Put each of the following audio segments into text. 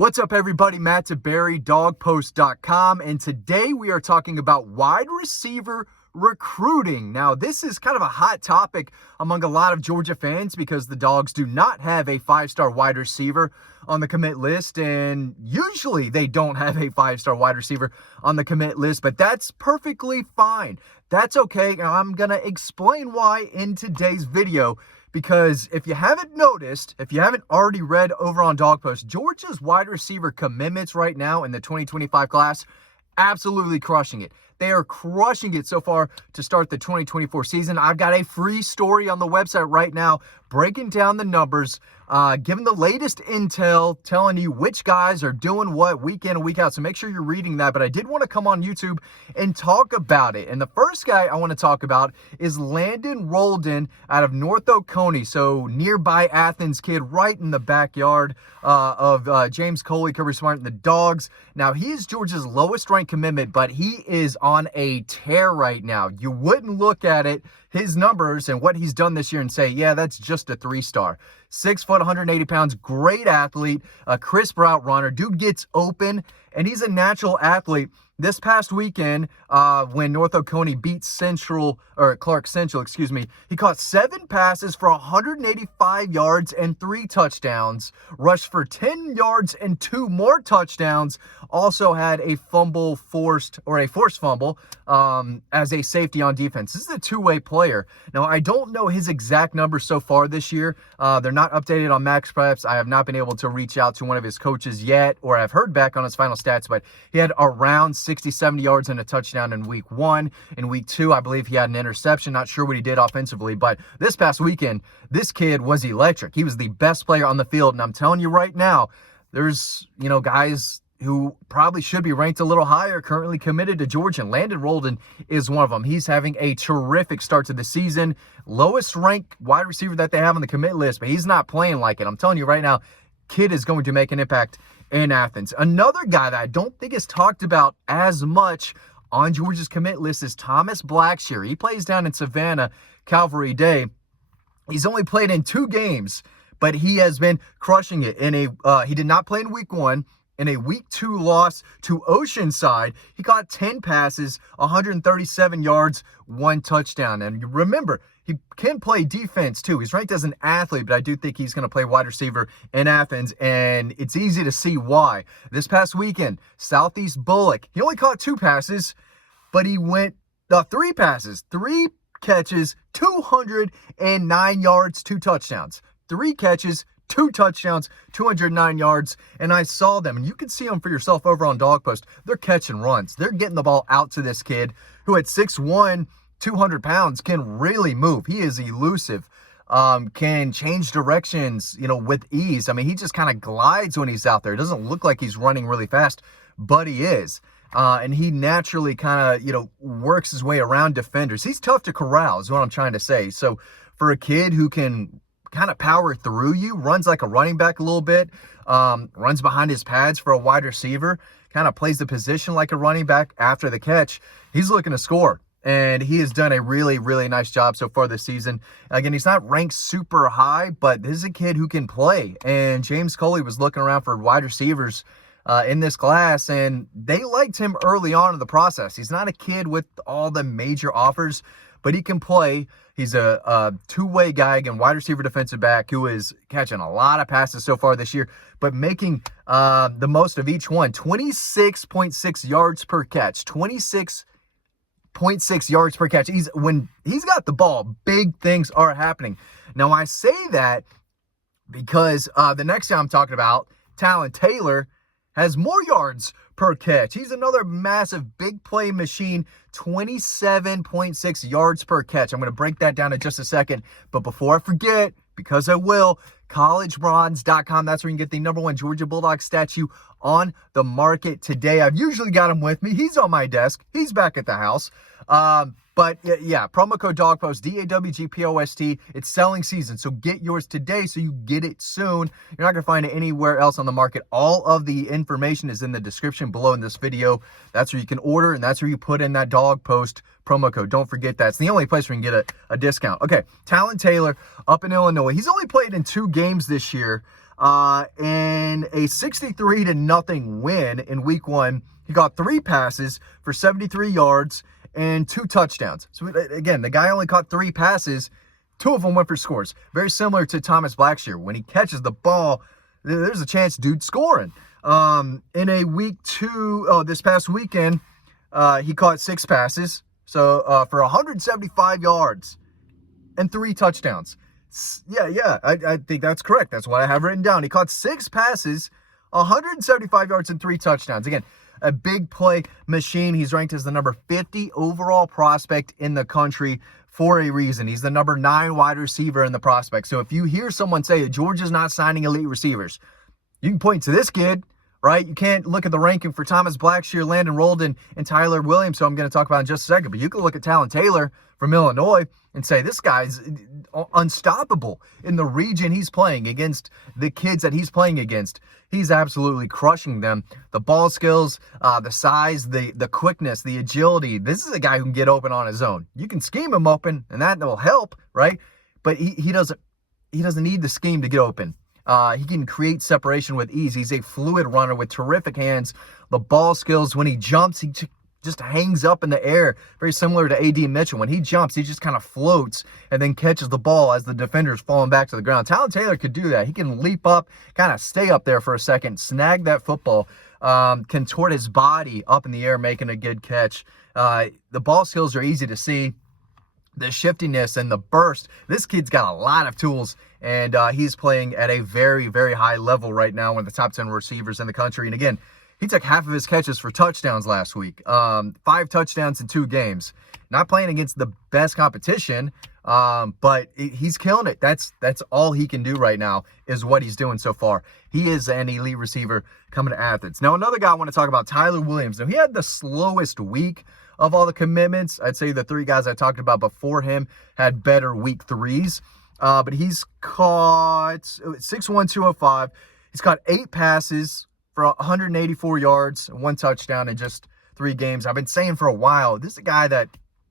What's up, everybody? Matt Taberry, dogpost.com, and today we are talking about wide receiver recruiting. Now, this is kind of a hot topic among a lot of Georgia fans because the Dogs do not have a five-star wide receiver on the commit list, and usually they don't have a five-star wide receiver on the commit list, but that's perfectly fine. That's okay, and I'm going to explain why in today's video. Because if you haven't noticed, if you haven't already read over on Dogpost, Georgia's wide receiver commitments right now in the 2025 class, absolutely crushing it. They are crushing it so far to start the 2024 season. I've got a free story on the website right now breaking down the numbers, giving the latest intel, telling you which guys are doing what week in and week out. So make sure you're reading that. But I did want to come on YouTube and talk about it. And the first guy I want to talk about is Landon Rolden out of North Oconee. So nearby Athens kid, right in the backyard of James Coley, Kirby Smart, and the Dogs. Now, he is Georgia's lowest ranked commitment, but he is on a tear right now. You wouldn't look at it, his numbers and what he's done this year, and say, yeah, that's just a 3-star. 6 foot, 180 pounds, great athlete, a crisp route runner. Dude gets open, and he's a natural athlete. This past weekend, when North Oconee beat Clark Central, he caught 7 passes for 185 yards and 3 touchdowns, rushed for 10 yards and 2 more touchdowns, also had a forced fumble as a safety on defense. This is a two-way player. Now, I don't know his exact numbers so far this year. They're not updated on Max Preps. I have not been able to reach out to one of his coaches yet, or I've heard back on his final stats, but he had around 60, 70 yards and a touchdown in week 1. In week 2, I believe he had an interception. Not sure what he did offensively, but this past weekend, this kid was electric. He was the best player on the field, and I'm telling you right now, there's, guys who probably should be ranked a little higher, currently committed to Georgia, and Landon Rolden is one of them. He's having a terrific start to the season. Lowest ranked wide receiver that they have on the commit list, but he's not playing like it. I'm telling you right now, kid is going to make an impact in Athens. Another guy that I don't think is talked about as much on Georgia's commit list is Thomas Blackshear. He plays down in Savannah, Calvary Day. He's only played in 2 games, but he has been crushing it. He did not play in week 1. In a week 2 loss to Oceanside, he caught 10 passes, 137 yards, 1 touchdown. And remember, he can play defense too. He's ranked as an athlete, but I do think he's going to play wide receiver in Athens, and it's easy to see why. This past weekend, Southeast Bullock, he only caught 2 passes, but he went 3 passes, 3 catches, 209 yards, 2 touchdowns. 3 catches, 2 touchdowns, 209 yards, and I saw them, and you can see them for yourself over on Dogpost. They're catching runs. They're getting the ball out to this kid who at 6'1", 200 pounds can really move. He is elusive, can change directions, with ease. I mean, he just kind of glides when he's out there. It doesn't look like he's running really fast, but he is. And he naturally kind of, works his way around defenders. He's tough to corral is what I'm trying to say. So for a kid who can kind of power through you, runs like a running back a little bit, runs behind his pads for a wide receiver, kind of plays the position like a running back after the catch, he's looking to score. And he has done a really, really nice job so far this season. Again, he's not ranked super high, but this is a kid who can play. And James Coley was looking around for wide receivers in this class, and they liked him early on in the process. He's not a kid with all the major offers, but he can play. He's a two-way guy, again, wide receiver, defensive back, who is catching a lot of passes so far this year, but making the most of each one. 26.6 yards per catch. 26.6 yards per catch. When he's got the ball, big things are happening. Now, I say that because the next guy I'm talking about, Talon Taylor, has more yards per catch. He's another massive big play machine, 27.6 yards per catch. I'm going to break that down in just a second. But before I forget, because I will, collegebronze.com. That's where you can get the #1 Georgia Bulldog statue on the market today. I've usually got him with me. He's on my desk. He's back at the house. But yeah, promo code DOGPOST, DAWGPOST. It's selling season, so get yours today so you get it soon. You're not going to find it anywhere else on the market. All of the information is in the description below in this video. That's where you can order, and that's where you put in that DOGPOST promo code. Don't forget that. It's the only place where you can get a discount. Okay, Talon Taylor up in Illinois. He's only played in 2 games this year. In a 63-0 win in week 1, he got 3 passes for 73 yards and 2 touchdowns. So again, the guy only caught 3 passes. 2 of them went for scores. Very similar to Thomas Blackshear. When he catches the ball, there's a chance dude's scoring. In a week 2, this past weekend, he caught 6 passes. So for 175 yards and 3 touchdowns. I think that's correct. That's what I have written down. He caught 6 passes, 175 yards and 3 touchdowns. Again, a big play machine. He's ranked as the number 50 overall prospect in the country for a reason. He's the number 9 wide receiver in the prospect. So if you hear someone say Georgia's not signing elite receivers, you can point to this kid, right? You can't look at the ranking for Thomas Blackshear, Landon Rolden, and Tyler Williams, so I'm going to talk about in just a second. But you can look at Talon Taylor from Illinois and say this guy's unstoppable in the region he's playing against, the kids that he's playing against. He's absolutely crushing them. The ball skills, the size, the quickness, the agility. This is a guy who can get open on his own. You can scheme him open, and that will help, right? But he doesn't need the scheme to get open. He can create separation with ease. He's a fluid runner with terrific hands. The ball skills, when he jumps, he just hangs up in the air. Very similar to A.D. Mitchell. When he jumps, he just kind of floats and then catches the ball as the defender's falling back to the ground. Talon Taylor could do that. He can leap up, kind of stay up there for a second, snag that football, contort his body up in the air, making a good catch. The ball skills are easy to see. The shiftiness and the burst. This kid's got a lot of tools, and he's playing at a very, very high level right now, one of the top 10 receivers in the country. And again, he took half of his catches for touchdowns last week. 5 touchdowns in 2 games. Not playing against the best competition, but he's killing it. That's all he can do right now is what he's doing so far. He is an elite receiver coming to Athens. Now, another guy I want to talk about, Tyler Williams. Now, he had the slowest week of all the commitments. I'd say the 3 guys I talked about before him had better week 3s. But he's caught 6'1", 205. He's caught 8 passes for 184 yards, 1 touchdown in just 3 games. I've been saying for a while, this is a guy that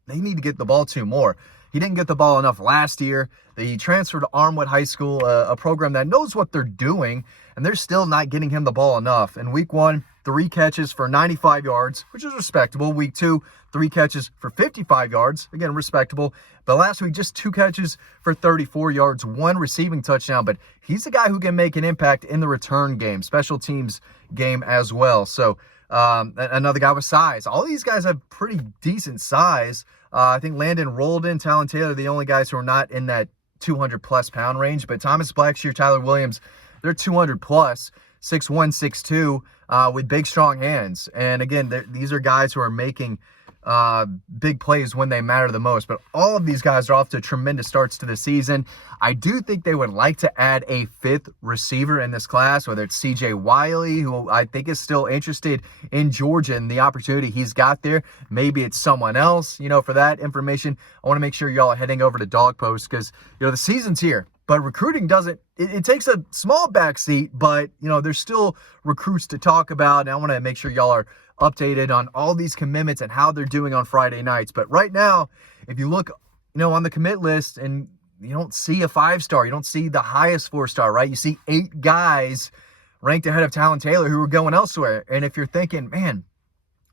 they need to get the ball to more. He didn't get the ball enough last year. He transferred to Armwood High School, a program that knows what they're doing, and they're still not getting him the ball enough. In week 1, 3 catches for 95 yards, which is respectable. Week 2, 3 catches for 55 yards, again, respectable. But last week, just 2 catches for 34 yards, 1 receiving touchdown. But he's a guy who can make an impact in the return game, special teams game as well. So another guy with size. All these guys have pretty decent size. I think Landon Rolden, Talon Taylor are the only guys who are not in that 200-plus pound range. But Thomas Blackshear, Tyler Williams, they're 200-plus, 6'1", 6'2", with big, strong hands. And again, these are guys who are making big plays when they matter the most. But all of these guys are off to tremendous starts to the season. I do think they would like to add a 5th receiver in this class, whether it's C.J. Wiley, who I think is still interested in Georgia and the opportunity he's got there. Maybe it's someone else. For that information, I want to make sure y'all are heading over to Dog Post because, the season's here. But recruiting doesn't, it takes a small backseat, but, there's still recruits to talk about. And I want to make sure y'all are updated on all these commitments and how they're doing on Friday nights. But right now, if you look, on the commit list and you don't see a 5-star, you don't see the highest 4-star, right? You see 8 guys ranked ahead of Talon Taylor who are going elsewhere. And if you're thinking, man,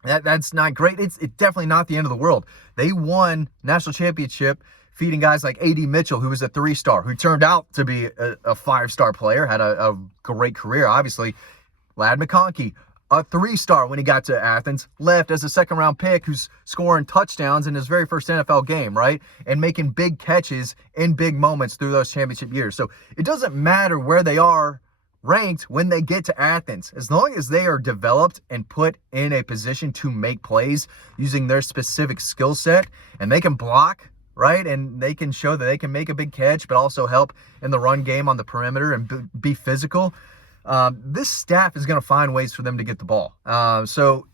that's not great, it's definitely not the end of the world. They won national championship feeding guys like A.D. Mitchell, who was a 3-star, who turned out to be a 5-star player, had a great career, obviously. Ladd McConkey, a 3-star when he got to Athens, left as a 2nd-round pick who's scoring touchdowns in his very first NFL game, right? And making big catches in big moments through those championship years. So it doesn't matter where they are ranked when they get to Athens. As long as they are developed and put in a position to make plays using their specific skill set, and they can block, right? And they can show that they can make a big catch, but also help in the run game on the perimeter and be physical. This staff is going to find ways for them to get the ball. So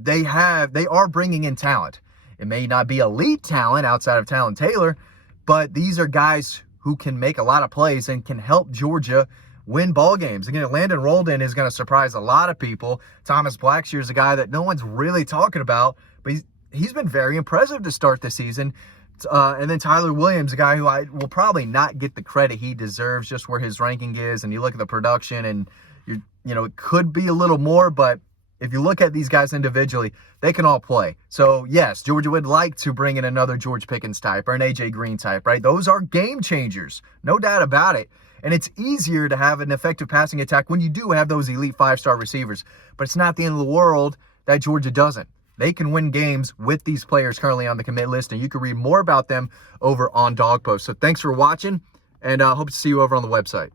they are bringing in talent. It may not be elite talent outside of Talon Taylor, but these are guys who can make a lot of plays and can help Georgia win ball games. Again, Landon Rolden is going to surprise a lot of people. Thomas Blackshear is a guy that no one's really talking about, but he's been very impressive to start the season. And then Tyler Williams, a guy who I will probably not get the credit he deserves just where his ranking is. And you look at the production and, it could be a little more, but if you look at these guys individually, they can all play. So, yes, Georgia would like to bring in another George Pickens type or an A.J. Green type, right? Those are game changers, no doubt about it. And it's easier to have an effective passing attack when you do have those elite 5-star receivers. But it's not the end of the world that Georgia doesn't. They can win games with these players currently on the commit list, and you can read more about them over on Dog Post. So thanks for watching, and hope to see you over on the website.